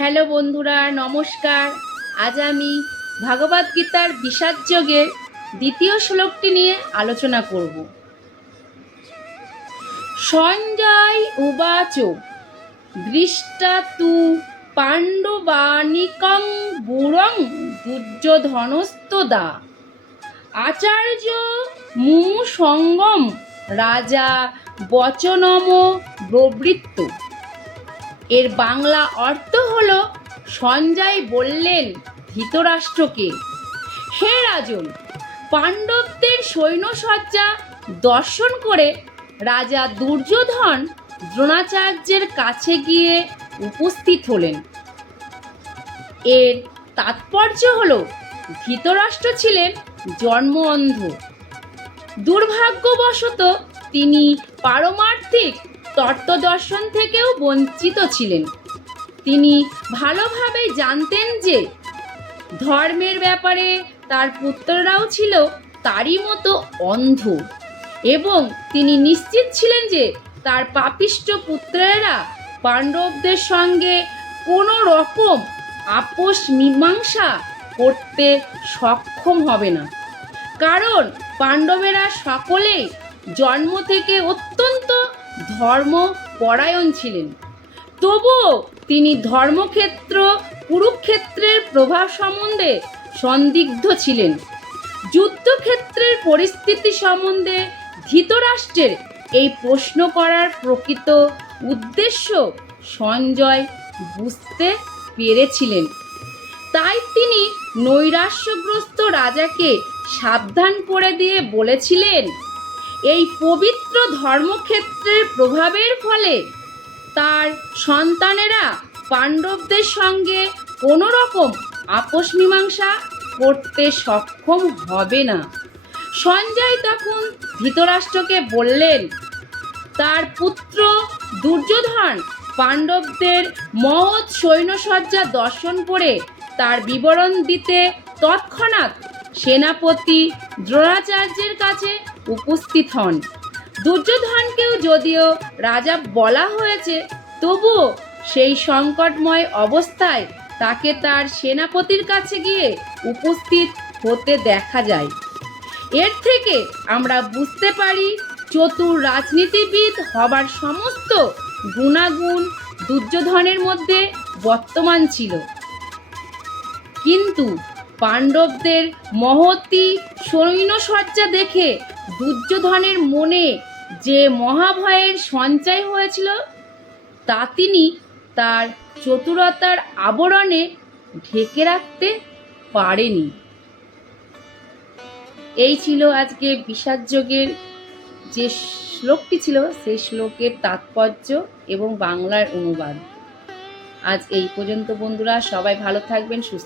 Hello বন্ধুরা, নমস্কার। আজ আমি ভাগবত গীতার বিষাদ যোগের দ্বিতীয় শ্লোকটি নিয়ে আলোচনা করব। সঞ্জয় উবাচ দৃষ্টা তু পাণ্ডবানিকং বুড়ং দুর্যোধনস্তদা আচার্য মুমু সঙ্গম রাজা বচনম ব্রবৃত্ত। এর বাংলা অর্থ হলো, সঞ্জয় বললেন ধৃতরাষ্ট্রকে, হে রাজন, পাণ্ডবদের সৈন্যসজ্জা দর্শন করে রাজা দুর্যোধন দ্রোণাচার্যের কাছে গিয়ে উপস্থিত হলেন। এর তাৎপর্য হলো, ধৃতরাষ্ট্র ছিলেন জন্ম অন্ধ। দুর্ভাগ্যবশত তিনি পারমার্থিক তত্ত্বদর্শন থেকেও বঞ্চিত ছিলেন। তিনি ভালোভাবে জানতেন যে ধর্মের ব্যাপারে তার পুত্ররাও ছিল তারই মতো অন্ধ, এবং তিনি নিশ্চিত ছিলেন যে তার পাপিষ্ঠ পুত্রেরা পাণ্ডবদের সঙ্গে কোনো রকম আপোষ মীমাংসা করতে সক্ষম হবে না, কারণ পাণ্ডবেরা সকলেই জন্ম থেকে অত্যন্ত ধর্মপরায়ণ ছিলেন। তবুও তিনি ধর্মক্ষেত্র কুরুক্ষেত্রের প্রভাব সম্বন্ধে সন্দিগ্ধ ছিলেন। যুদ্ধক্ষেত্রের পরিস্থিতি সম্বন্ধে ধৃতরাষ্ট্রের এই প্রশ্ন করার প্রকৃত উদ্দেশ্য সঞ্জয় বুঝতে পেরেছিলেন। তাই তিনি নৈরাশ্যগ্রস্ত রাজাকে সাবধান করে দিয়ে বলেছিলেন, এই পবিত্র ধর্মক্ষেত্রের প্রভাবের ফলে তার সন্তানেরা পাণ্ডবদের সঙ্গে কোনো রকম আপোষ মীমাংসা করতে সক্ষম হবে না। সঞ্জয় তখন ধৃতরাষ্ট্রকে বললেন, তার পুত্র দুর্যোধন পাণ্ডবদের মহৎ সৈন্যসজ্জা দর্শন করে তার বিবরণ দিতে তৎক্ষণাৎ সেনাপতি দ্রোণাচার্যের কাছে উপস্থিত হন। দুর্যোধনকেও যদিও রাজা বলা হয়েছে, তবুও সেই সংকটময় অবস্থায় তাকে তার সেনাপতির কাছে গিয়ে উপস্থিত হতে দেখা যায়। এর থেকে আমরা বুঝতে পারি, চতুর রাজনীতিবিদ হবার সমস্ত গুণাগুণ দুর্যোধনের মধ্যে বর্তমান ছিল। কিন্তু পাণ্ডবদের মহতী সৈন্যসজ্জা দেখে দুর্যোধনের মনে যে মহাভয়ের সঞ্চয় হয়েছিল, তা তিনি তার চতুরতার আবরণে ঢেকে রাখতে পারেনি। এই ছিল আজকে বিষাদ যোগের যে শ্লোকটি ছিল, সেই শ্লোকের তাৎপর্য এবং বাংলার অনুবাদ। আজ এই পর্যন্ত বন্ধুরা, সবাই ভালো থাকবেন, সুস্থ